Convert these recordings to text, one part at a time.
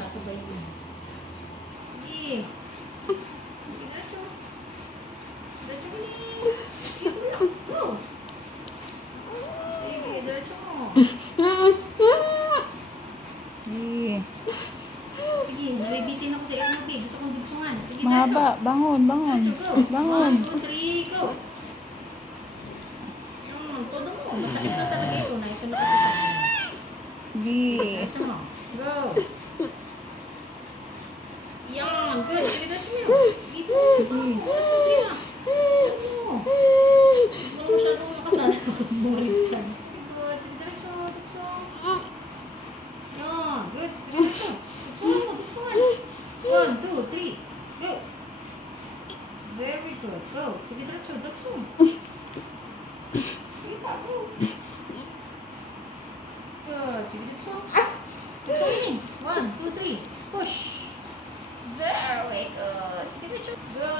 Sasabay ko. Sige. Diretso. Diretso ka ni. Dito lang. Go. Sige, diretso mo. Sige, nabibitin ako sa iyo ng big. Gusto kong dugsungan. Sige, Mahaba. Bangon, bangon. Bangon. 1, 2, 3, go. Todo mo. Masakit na talaga ito. Ito na ito sa akin. Sige. Diretso mo. Go. Yan. Good. Sige, diretso mo. Dito. Sige na. Wala masyadong nakasala. Bumalit ka. Good. Sige, diretso. Dukso. Yan. Good. Sige, diretso. Dukso mo. Dukso mo. 1, 2, 3. Go. Very good. Go. Sige, diretso. Dukso. Sige pa. Go. Good. Sige, dukso. Dukso ini. 1, 2, 3. Push. Very good. Sige, diretso. Go.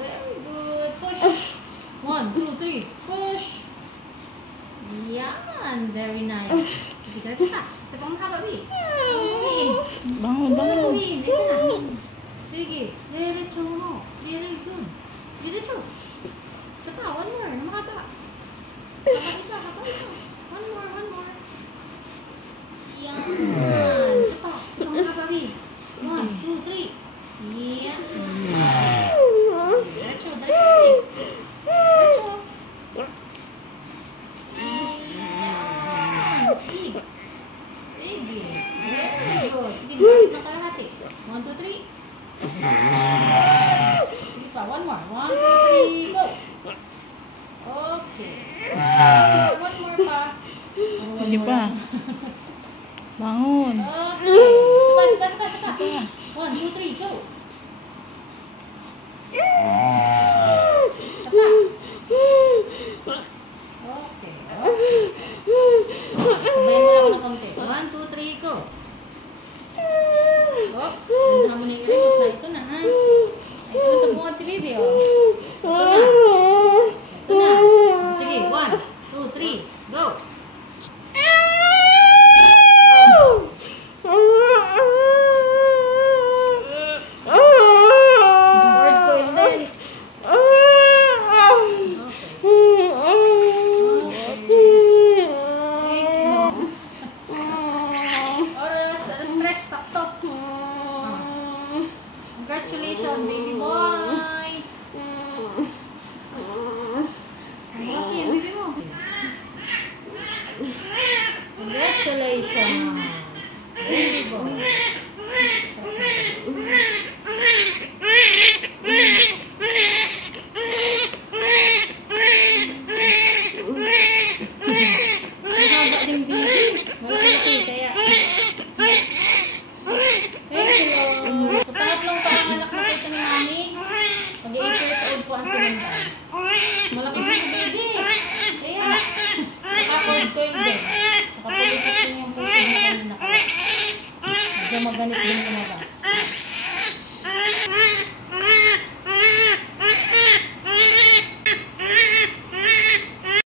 Very good. Push. 1, 2, 3. Push. Yan. Very nice. Sige, diretso ka. Isa pang mahaba, Wi. Bangon, bangon. Ito na. Sige. Diretso mo. Very good. Diretso. Isa pa. One more. Mahaba. Kapag isa. Kapag isa. One more. One more. Yan. Isa pa. Isa pang mahaba, Wi. 1, 2, 3. Yan. Diretso. Diretso. Diretso. Yan. Sige. Sige. Very good. Sige, dito na kalahati. 1, 2, 3. Sige pa. One more. 1, 2, 3. Go. Okay. One more pa. Sige pa. Bangon. Okay. Sapa, sapa, sapa, sapa. 1, 2, 3. Go. Sapa. Okay. Sabayan mo lang ako ng konti. 1, 2, 3, go. Oh, ganda mo na yung remote na. Ito na, ha? Ito na sa bungad si baby, oh. Ito na. Ito na. Sige, 1, 2, 3, go. Word ko yun din. Congratulations, baby boy! Ang laki ang baby mo. Congratulations, baby boy. Mahaba din baby. Malaki kaya. Pangatlong panganak na ito ni Mami. Mag-8 years old po ang sinundan. Malaki po si baby. Kaya, nakakold ko yun din. Nakapulipat din yung puso niya kanina kaya. Medyo maganit din lumabas.